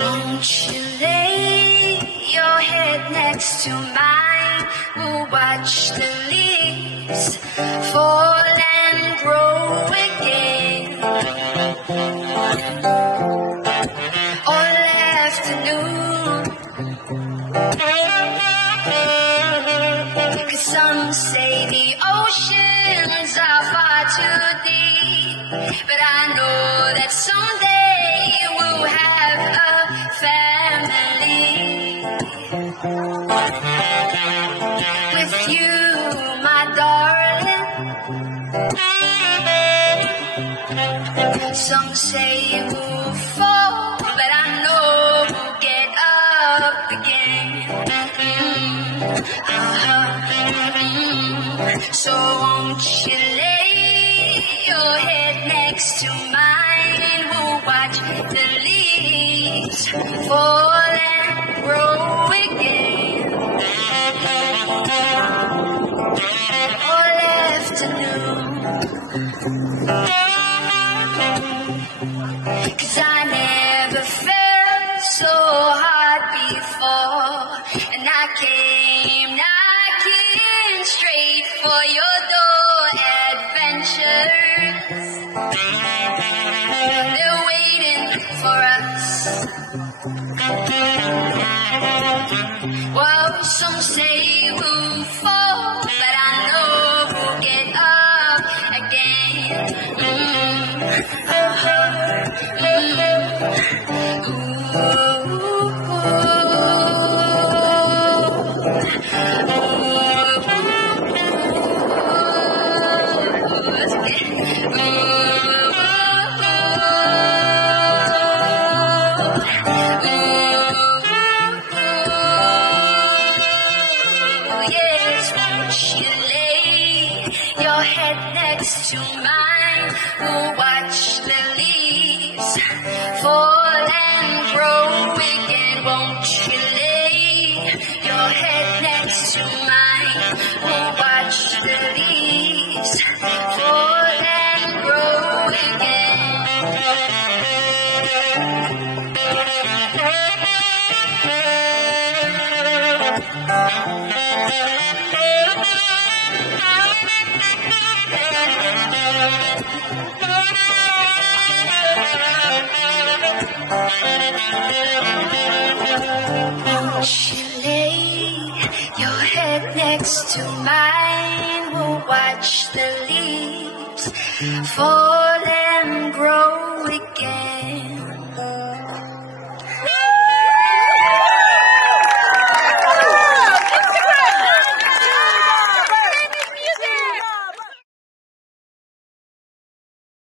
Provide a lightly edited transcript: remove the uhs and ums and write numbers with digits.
Won't you lay your head next to mine? We'll watch the leaves fall and grow again all afternoon. 'Cause some say the oceans are far too deep, but I know that someday we'll have a family with you, my darling. Some say we'll fall, but I know we'll get up again. So won't you lay your head next to mine? We'll watch the leaves fall and grow again all afternoon. 'Cause I never felt so hard before, and I came knocking straight for your door. Adventures, they're waiting for us. Well, some say we'll fall, but I know we'll get up again. Yes, won't you lay your head next to mine? We'll watch the leaves fall and grow again. Won't you lay your head next to mine? We'll watch the leaves fall and grow again. Won't you lay your head next to mine? We'll watch the leaves fall and grow again.